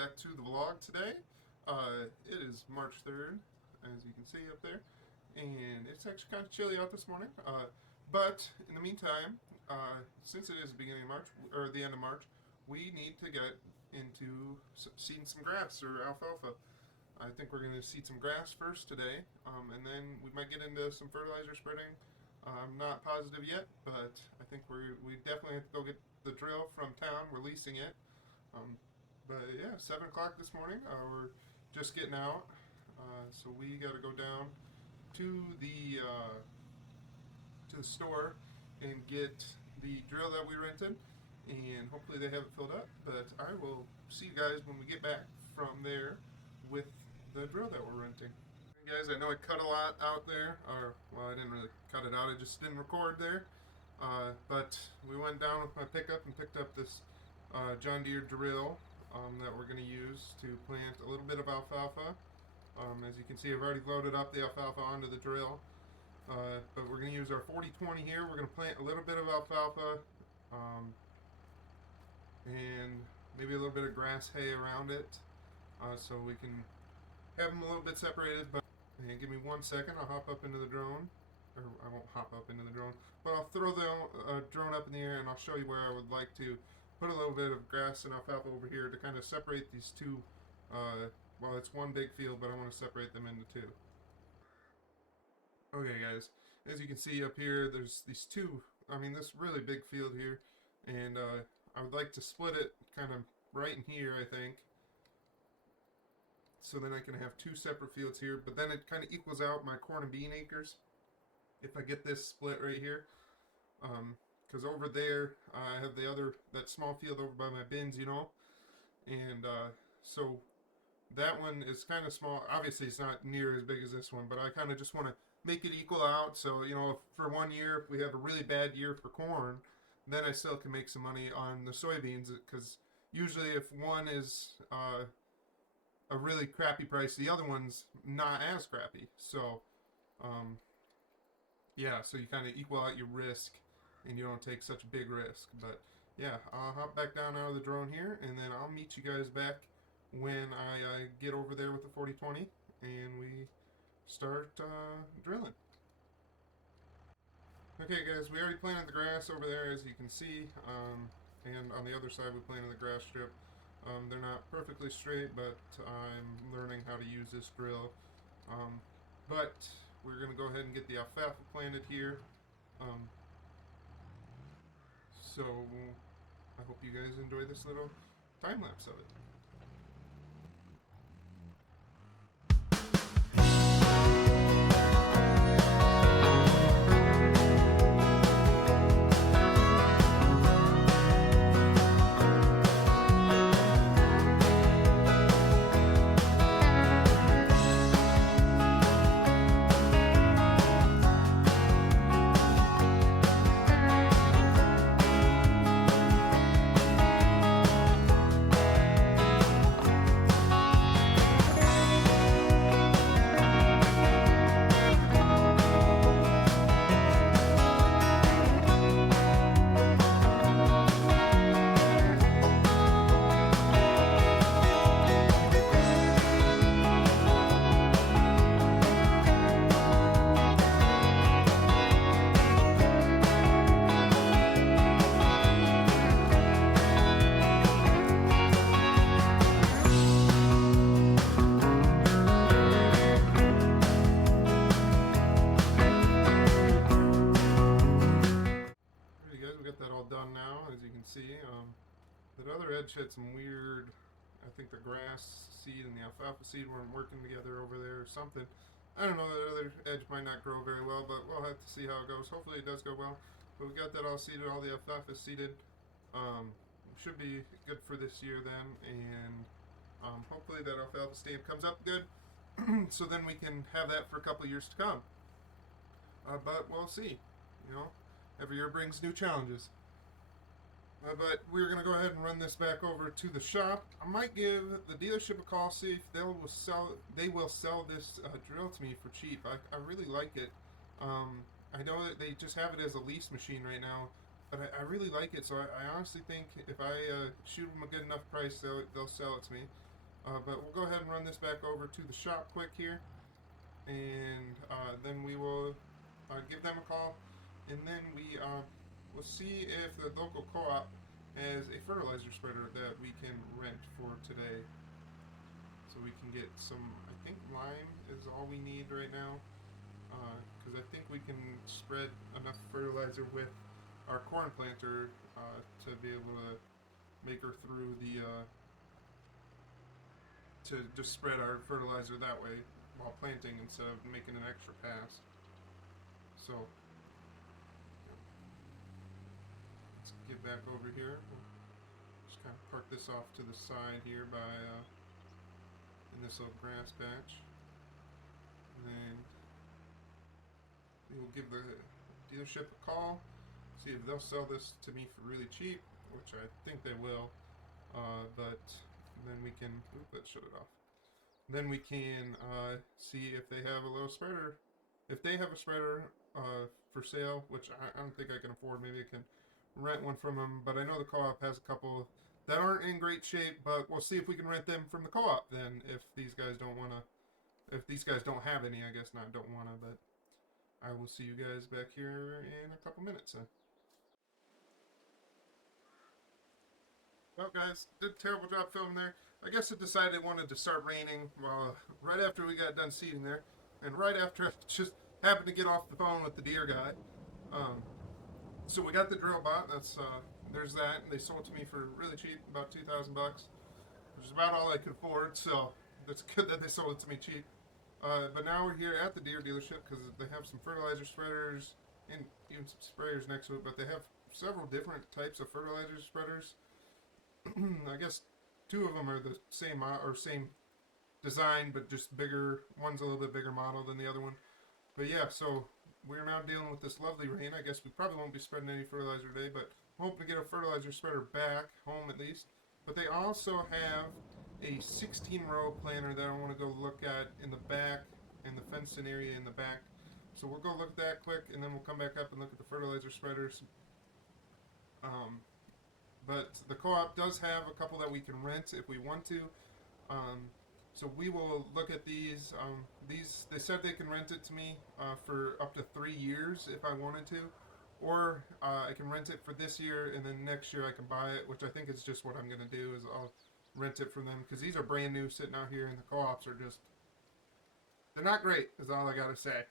back to the vlog today. It is March 3rd, as you can see up there, and it's actually kind of chilly out this morning. But in the meantime, since it is the beginning of March, or the end of March, we need to get into seeding some grass or alfalfa. I think we're going to seed some grass first today, and then we might get into some fertilizer spreading. I'm not positive yet, but I think we definitely have to go get the drill from town. We're leasing it. But yeah, 7 o'clock this morning. We're just getting out, so we got to go down to the store and get the drill that we rented, and hopefully they have it filled up. But I will see you guys when we get back from there with the drill that we're renting. Hey guys, I know I cut a lot out there, or well, I didn't really cut it out. I just didn't record there. But we went down with my pickup and picked up this John Deere drill that we're going to use to plant a little bit of alfalfa. As you can see, I've already loaded up the alfalfa onto the drill. But we're going to use our 40-20 here. We're going to plant a little bit of alfalfa and maybe a little bit of grass hay around it, so we can have them a little bit separated. But give me 1 second. I'll hop up into the drone. Or I won't hop up into the drone, but I'll throw the drone up in the air and I'll show you where I would like to put a little bit of grass and alfalfa over here to kind of separate these two. Well, it's one big field, but I want to separate them into two. Okay guys, as you can see up here, there's these two, this really big field here, and I would like to split it kind of right in here, I think. So then I can have two separate fields here, but then it kind of equals out my corn and bean acres if I get this split right here, because over there I have that small field over by my bins, and so that one is kind of small. Obviously it's not near as big as this one, but I kind of just want to make it equal out. So if for 1 year, if we have a really bad year for corn, then I still can make some money on the soybeans, because usually if one is a really crappy price, the other one's not as crappy. So yeah, so you kind of equal out your risk and you don't take such a big risk. But yeah, I'll hop back down out of the drone here, and then I'll meet you guys back when I get over there with the 40-20 and we start drilling. Okay guys, we already planted the grass over there, as you can see, and on the other side we planted the grass strip. They're not perfectly straight, but I'm learning how to use this drill. But we're going to go ahead and get the alfalfa planted here. So I hope you guys enjoy this little time lapse of it. We got that all done now, as you can see. That other edge had some weird, I think the grass seed and the alfalfa seed weren't working together over there or something. I don't know, that other edge might not grow very well, but we'll have to see how it goes. Hopefully it does go well. But we got that all seeded, all the alfalfa seeded. Should be good for this year then, and hopefully that alfalfa stamp comes up good, so then we can have that for a couple years to come. But we'll see, Every year brings new challenges. But we're going to go ahead and run this back over to the shop. I might give the dealership a call, see if they will sell this drill to me for cheap. I really like it. I know that they just have it as a lease machine right now, but I really like it. So I honestly think if I shoot them a good enough price, they'll sell it to me. But we'll go ahead and run this back over to the shop quick here, and then we will give them a call, and then we'll see if the local co-op has a fertilizer spreader that we can rent for today. So we can get some, I think lime is all we need right now, because I think we can spread enough fertilizer with our corn planter to be able to make her through the to just spread our fertilizer that way while planting instead of making an extra pass. So let's get back over here. We'll just kind of park this off to the side here by in this little grass patch, and then we will give the dealership a call, see if they'll sell this to me for really cheap, which I think they will. But then we can, let's shut it off. Then we can see if they have a little spreader. If they have a spreader for sale, which I don't think I can afford, maybe I can rent one from them. But I know the co-op has a couple that aren't in great shape, but we'll see if we can rent them from the co-op then, if these guys don't want to, if these guys don't have any, I guess not don't want to, but I will see you guys back here in a couple minutes then. Well, guys, did a terrible job filming there. I guess it decided it wanted to start raining right after we got done seeding there, and right after I just happened to get off the phone with the deer guy. So we got the drill bot. That's there's that. They sold it to me for really cheap, about $2,000, which is about all I could afford. So that's good that they sold it to me cheap. But now we're here at the deer dealership because they have some fertilizer spreaders and even some sprayers next to it. But they have several different types of fertilizer spreaders. I guess two of them are the same design, but just bigger. One's a little bit bigger model than the other one. But yeah, so we're now dealing with this lovely rain. I guess we probably won't be spreading any fertilizer today, but I'm hoping to get a fertilizer spreader back home at least. But they also have a 16-row planter that I want to go look at in the back, in the fenced-in area in the back. So we'll go look at that quick, and then we'll come back up and look at the fertilizer spreaders. But the co-op does have a couple that we can rent if we want to. So we will look at these. They said they can rent it to me for up to 3 years if I wanted to. Or I can rent it for this year, and then next year I can buy it, which I think is just what I'm going to do, is I'll rent it from them. Because these are brand new sitting out here, and the co-ops are just, they're not great, is all I got to say.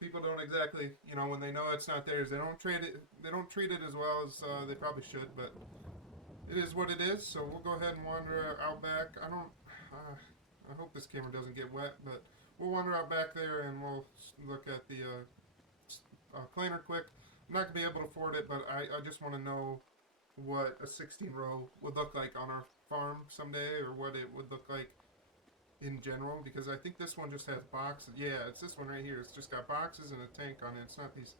People don't exactly, when they know it's not theirs, they don't treat it as well as they probably should, but it is what it is. So we'll go ahead and wander out back. I hope this camera doesn't get wet, but we'll wander out back there and we'll look at the planer quick. I'm not going to be able to afford it, but I just want to know what a 16-row would look like on our farm someday, or what it would look like in general, because I think this one just has boxes. Yeah, it's this one right here. It's just got boxes and a tank on it. It's not these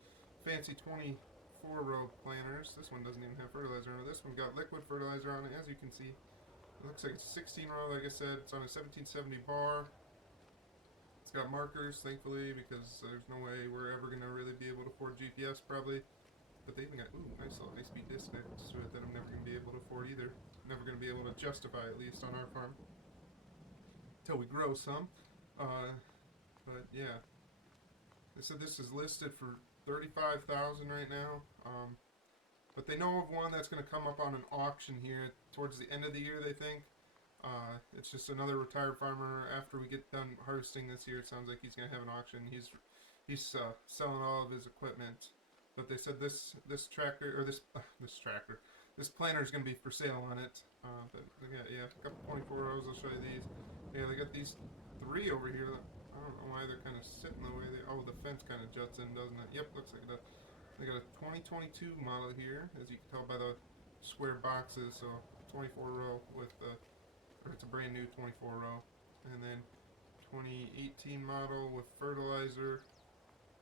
fancy 24-row planters. This one doesn't even have fertilizer on it. This one got liquid fertilizer on it, as you can see. It looks like it's 16-row, like I said. It's on a 1770 bar. It's got markers, thankfully, because there's no way we're ever going to really be able to afford GPS, probably. But they even got, nice little high-speed disc next to it that I'm never going to be able to afford either. Never going to be able to justify, at least on our farm, till we grow some. But yeah, they said this is listed for $35,000 right now. But they know of one that's going to come up on an auction here towards the end of the year, they think. It's just another retired farmer. After we get done harvesting this year, it sounds like he's going to have an auction. He's selling all of his equipment. But they said this tractor, or this planter is going to be for sale on it. But they got, a couple 24 rows. I'll show you these. Yeah, they got these 3 over here. I don't know why they're kind of sitting the way they. Oh, the fence kind of juts in, doesn't it? Yep, looks like that. They got a 2022 model here, as you can tell by the square boxes. So 24 row with or it's a brand new 24 row, and then 2018 model with fertilizer,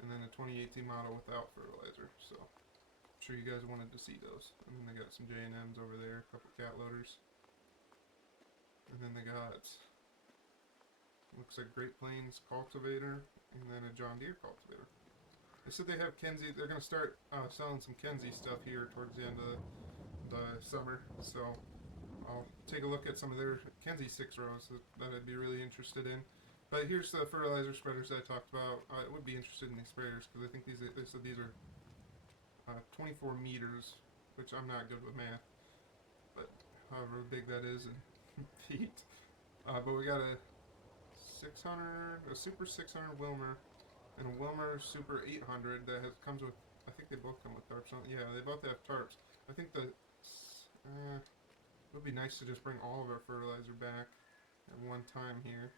and then a 2018 model without fertilizer. So I'm sure you guys wanted to see those. And then they got some J&Ms over there, a couple cat loaders, and then they got, looks like Great Plains cultivator, and then a John Deere cultivator. They said they have Kenzie. They're going to start selling some Kenzie stuff here towards the end of the summer. So I'll take a look at some of their Kenzie 6 rows that I'd be really interested in. But here's the fertilizer spreaders that I talked about. I would be interested in these sprayers because I think they said these are 24 meters, which I'm not good with math, but however big that is in feet. But we got a 600, a Super 600 Wilmer, and a Wilmer Super 800 that comes with. I think they both come with tarps on. Yeah, they both have tarps. I think it would be nice to just bring all of our fertilizer back at one time here.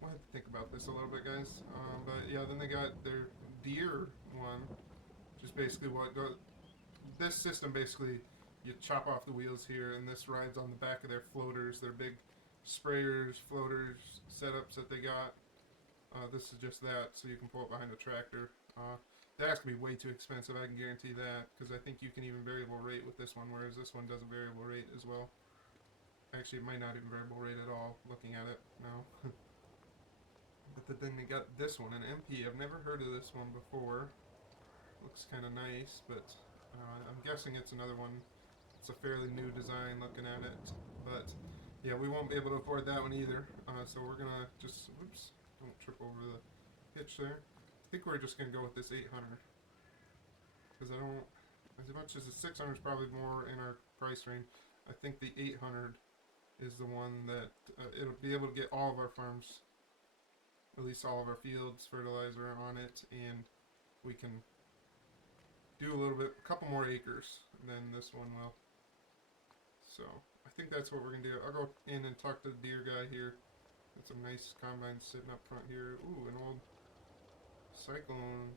We'll have to think about this a little bit, guys. But yeah, then they got their deer one, which is basically what goes. This system basically, you chop off the wheels here, and this rides on the back of their floaters, their big sprayers, floaters, setups that they got. This is just that, so you can pull it behind the tractor. That's going to be way too expensive, I can guarantee that, because I think you can even variable rate with this one, whereas this one does a variable rate as well. Actually, it might not even variable rate at all, looking at it now. But then they got this one, an MP. I've never heard of this one before. Looks kind of nice, but I'm guessing it's another one. It's a fairly new design looking at it. But yeah, we won't be able to afford that one either. So we're going to just, whoops, don't trip over the hitch there. I think we're just going to go with this 800. Because I don't, as much as the 600 is probably more in our price range, I think the 800 is the one that it'll be able to get all of our farms, at least all of our fields, fertilizer on it, and we can do a little bit, a couple more acres than this one will. So I think that's what we're gonna do. I'll go in and talk to the deer guy here. Got some nice combines sitting up front here. Ooh, an old Cyclone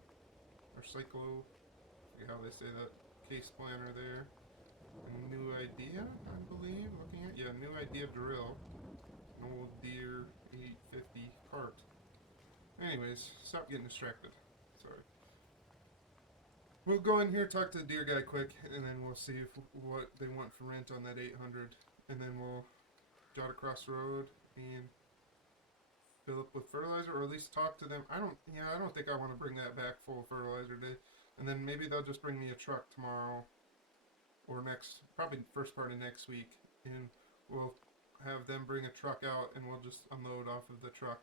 or Cyclo, I forget how they say that. Case planner there. A new idea, I believe. Looking at, yeah, new idea drill. An old Deere 850 cart. Anyways, stop getting distracted. Sorry. We'll go in here, talk to the deer guy quick, and then we'll see what they want for rent on that 800. And then we'll jot across the road and fill up with fertilizer, or at least talk to them. I don't think I want to bring that back full of fertilizer today. And then maybe they'll just bring me a truck tomorrow, or probably first part of next week, and we'll have them bring a truck out, and we'll just unload off of the truck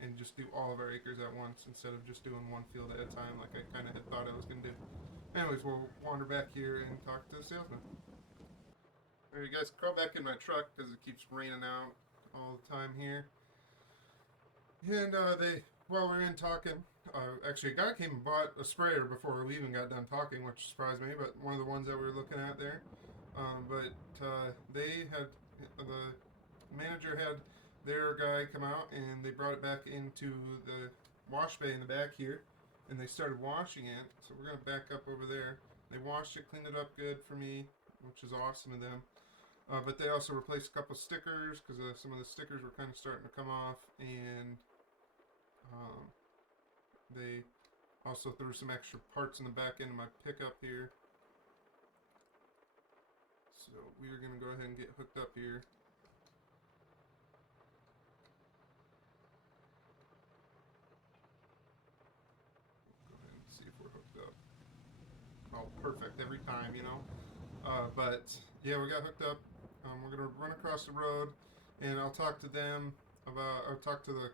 and just do all of our acres at once instead of just doing one field at a time like I kind of had thought I was going to do. Anyways, we'll wander back here and talk to the salesman. Alright, you guys, crawl back in my truck because it keeps raining out all the time here. And while we're in talking, actually a guy came and bought a sprayer before we even got done talking, which surprised me, but one of the ones that we were looking at there. The manager had their guy come out and they brought it back into the wash bay in the back here, and they started washing it. So we're going to back up over there. They washed it, cleaned it up good for me, which is awesome of them. But they also replaced a couple stickers because some of the stickers were kind of starting to come off, and they also threw some extra parts in the back end of my pickup here. So we're going to go ahead and get hooked up here. Oh, perfect every time, you know. But yeah, we got hooked up. We're gonna run across the road, and I'll talk to them about. I'll talk to the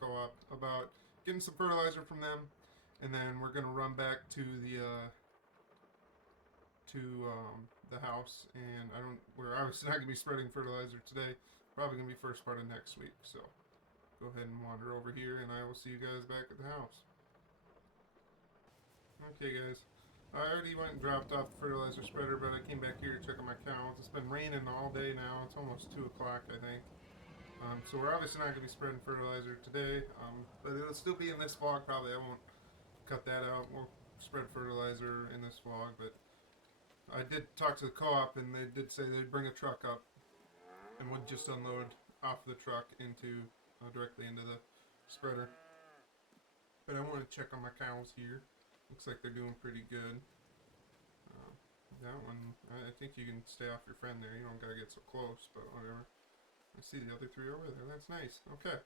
co-op about getting some fertilizer from them, and then we're gonna run back to the house. And we're obviously not gonna be spreading fertilizer today. Probably gonna be first part of next week. So go ahead and wander over here, and I will see you guys back at the house. Okay, guys. I already went and dropped off the fertilizer spreader, but I came back here to check on my cows. It's been raining all day now. It's almost 2 o'clock, I think. So we're obviously not going to be spreading fertilizer today, but it'll still be in this vlog. Probably I won't cut that out. We'll spread fertilizer in this vlog, but I did talk to the co-op, and they did say they'd bring a truck up and would just unload off the truck directly into the spreader. But I want to check on my cows here. Looks like they're doing pretty good. That one, I think you can stay off your friend there. You don't gotta get so close, but whatever. I see the other 3 over there. That's nice. Okay.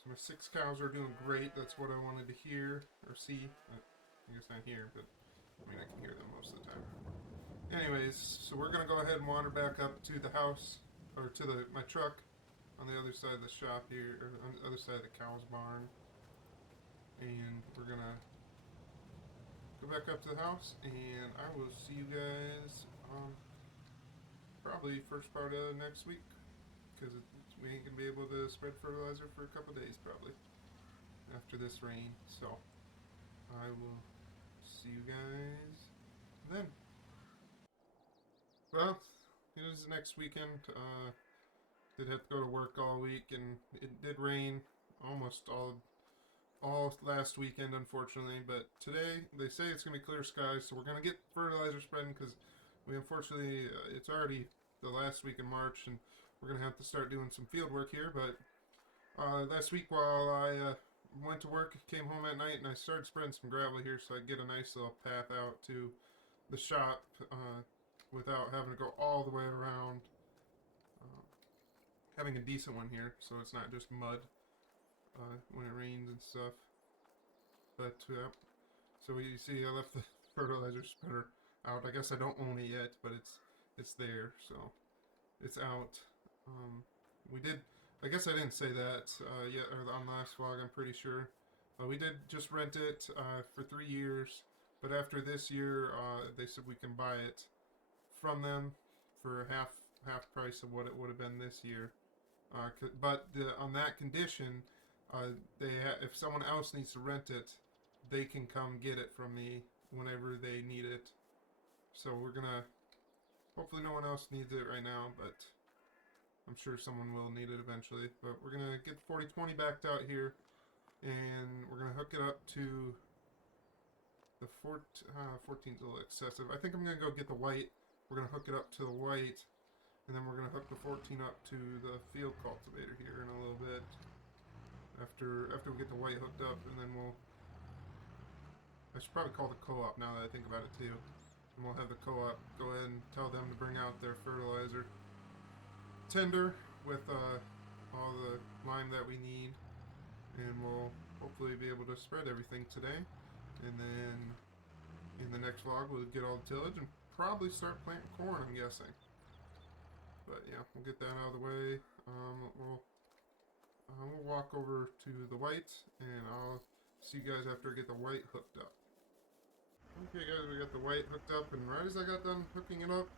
So my 6 cows are doing great. That's what I wanted to hear or see. I guess not hear, but I mean, I can hear them most of the time. Anyways, so we're gonna go ahead and wander back up to the house, or to my truck on the other side of the shop here, or on the other side of the cow's barn. And we're gonna go back up to the house, and I will see you guys probably first part of next week, because we ain't gonna be able to spread fertilizer for a couple days probably after this rain. So I will see you guys then. Well, it is next weekend. Did have to go to work all week, and it did rain almost all last weekend, unfortunately. But today they say it's gonna be clear skies, so we're gonna get fertilizer spreading, because we unfortunately it's already the last week in March, and we're gonna have to start doing some field work here. But last week while I went to work, came home at night, and I started spreading some gravel here, so I get a nice little path out to the shop without having to go all the way around. Having a decent one here, so it's not just mud when it rains and stuff. But so you see, I left the fertilizer spreader out. I guess I don't own it yet, but it's there, so it's out. We did. I guess I didn't say that yet, or on last vlog. I'm pretty sure. We did just rent it for 3 years, but after this year, they said we can buy it from them for half price of what it would have been this year. But on that condition, if someone else needs to rent it, they can come get it from me whenever they need it. So we're gonna, hopefully no one else needs it right now, but I'm sure someone will need it eventually. But we're gonna get the 4020 backed out here, and we're gonna hook it up to the 14's a little excessive. I think I'm gonna go get the white. We're gonna hook it up to the white, and then we're going to hook the 14 up to the field cultivator here in a little bit. After we get the white hooked up, and then I should probably call the co-op now that I think about it too. And we'll have the co-op go ahead and tell them to bring out their fertilizer tender with all the lime that we need. And we'll hopefully be able to spread everything today. And then in the next vlog we'll get all the tillage and probably start planting corn, I'm guessing. But yeah, we'll get that out of the way. We'll walk over to the white, and I'll see you guys after I get the white hooked up. Okay guys, we got the white hooked up, and right as I got done hooking it up,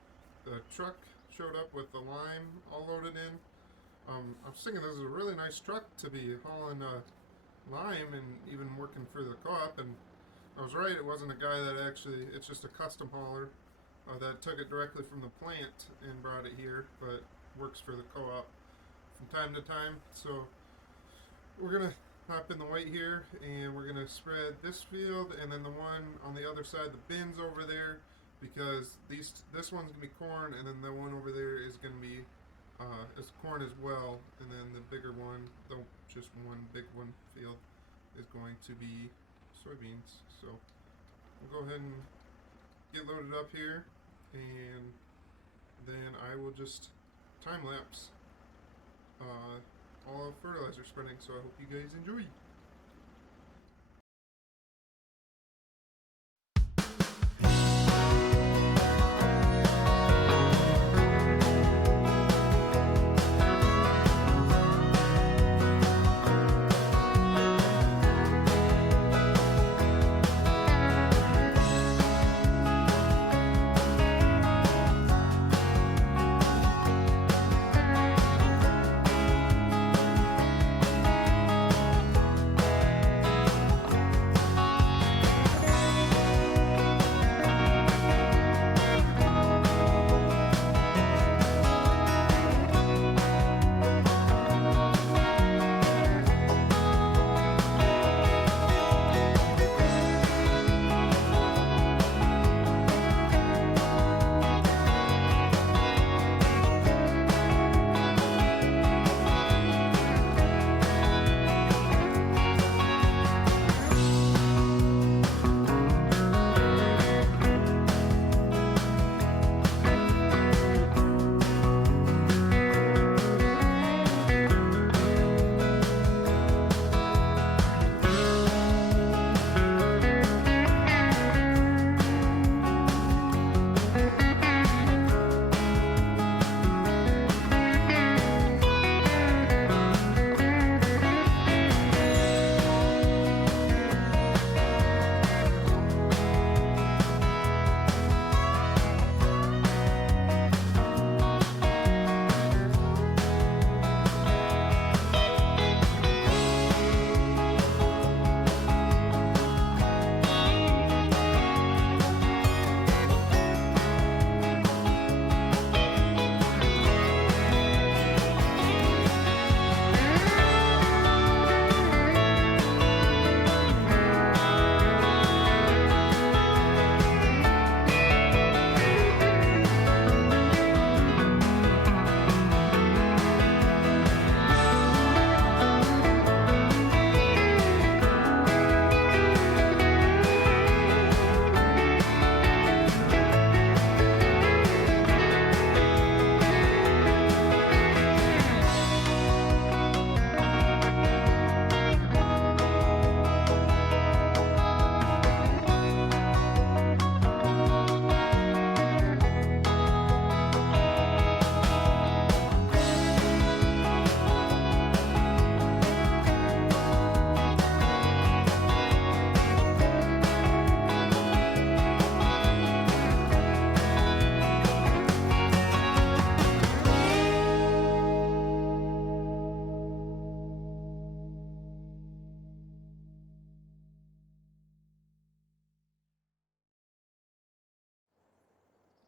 the truck showed up with the lime all loaded in. I was thinking this is a really nice truck to be hauling lime and even working for the co-op, and I was right, it wasn't a guy that actually, it's just a custom hauler that took it directly from the plant and brought it here, but works for the co-op from time to time. So we're gonna hop in the white here, and we're gonna spread this field and then the one on the other side, the bins over there, because this one's gonna be corn, and then the one over there is gonna be is corn as well, and then the bigger one, though just one big one field, is going to be soybeans. So we'll go ahead and get loaded up here, and then I will just time-lapse all of fertilizer spreading, so I hope you guys enjoy.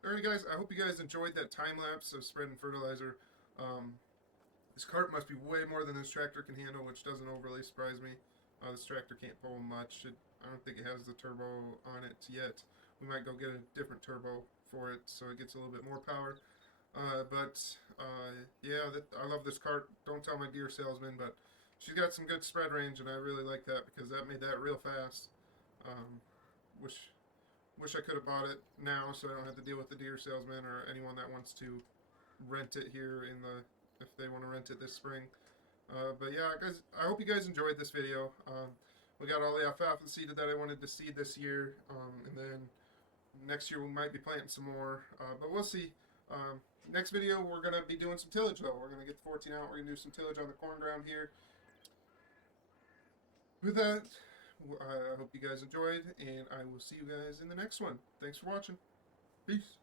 Alright guys, I hope you guys enjoyed that time lapse of spreading fertilizer. This cart must be way more than this tractor can handle, which doesn't overly surprise me. This tractor can't pull much. I don't think it has the turbo on it yet. We might go get a different turbo for it so it gets a little bit more power. Yeah, I love this cart. Don't tell my deer salesman, but she's got some good spread range, and I really like that because that made that real fast. Um, wish I could have bought it now so I don't have to deal with the deer salesman or anyone that wants to rent it here if they want to rent it this spring. But yeah, guys, I hope you guys enjoyed this video. We got all the alfalfa seeded that I wanted to seed this year, and then next year we might be planting some more, but we'll see. Next video we're going to be doing some tillage though. We're going to get the 14 out, we're going to do some tillage on the corn ground here. With that, I hope you guys enjoyed, and I will see you guys in the next one. Thanks for watching. Peace.